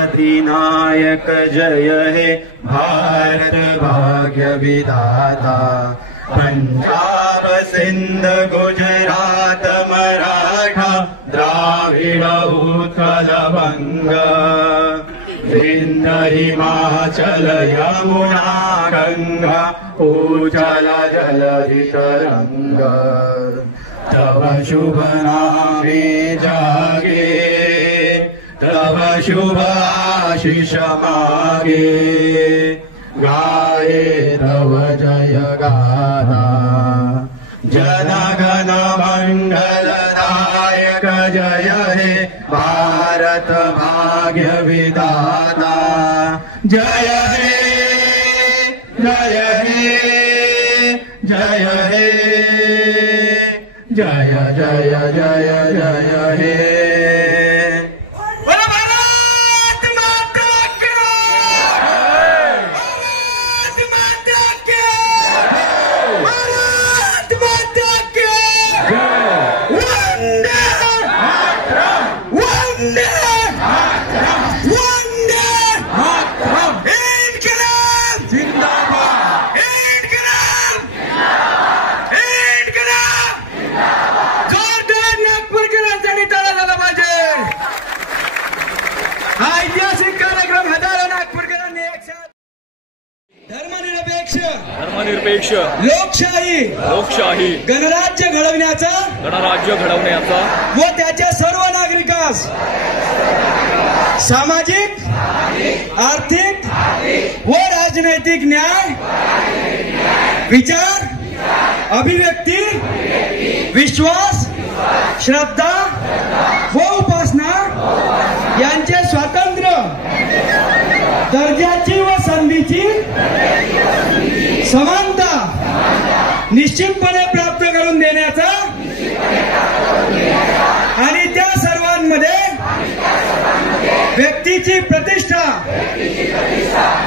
अधिनायक जय हे भारत भाग्य विधाता। पंजाब सिंध गुजरात मराठा द्राविड उत्कल बंग। विंध हिमाचल यमुना गंगा उज्जल जलधि तरंग। तव शुभ नामे जागे तव शुभ आशीष मागे। गाये तव जय गाथा जन गण मंगल नायक जय हे भारत भाग्य विधाता। जय हे जय हे जय हे जय जय जय जय हे। धर्मनिरपेक्ष लोकशाही गणराज्य घडवण्याचा व त्याच्या सर्व नागरिकास सामाजिक आर्थिक व राजनैतिक न्याय विचार अभिव्यक्ती विश्वास श्रद्धा व उपासना यांचे स्वातंत्र्य दर्जाची व संधीची समानता निश्चितपणे प्राप्त करून देण्याचा आणि त्या सर्वांमध्ये व्यक्तीची प्रतिष्ठा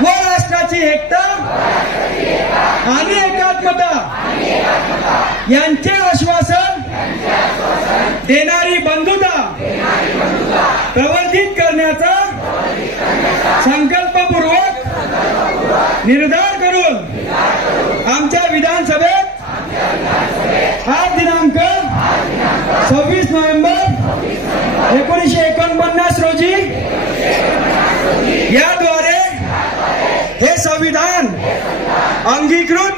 व राष्ट्राची एकता आणि एकात्मता यांचे आश्वासन देणारी बंधुता प्रवर्धित करण्याचा संकल्पपूर्वक निर्धार करून आमच्या विधानसभेत आज दिनांक 26 नोव्हेंबर 1949 रोजी याद्वारे हे संविधान अंगीकृत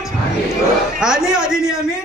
आणि अधिनियमित